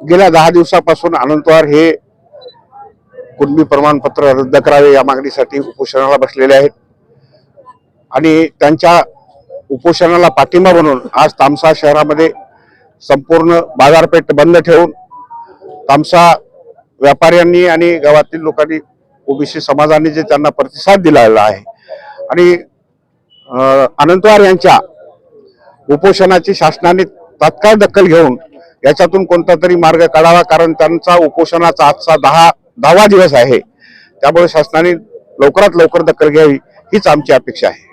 गेल्या दहा दिवसापासून अनंतवार हे कुणबी प्रमाणपत्र रद्द करावे या मागणीसाठी उपोषणाला बसलेले आहेत. आणि त्यांच्या उपोषणाला पाठिंबा म्हणून आज तामसा शहरामध्ये संपूर्ण बाजारपेठ बंद ठेवून तामसा व्यापाऱ्यांनी आणि गावातील लोकांनी ओबीसी समाजाने जे त्यांना प्रतिसाद दिलेला आहे आणि अनंतवार यांच्या उपोषणाची शासनाने तात्काळ दखल घेऊन याच्यातून कोणता तरी मार्ग काढावा कारण त्यांचा उपोषणाचा आजचा दहा दहावा दिवस आहे. त्यामुळे शासनाने लवकरात लवकर दखल घ्यावी हीच आमची अपेक्षा आहे.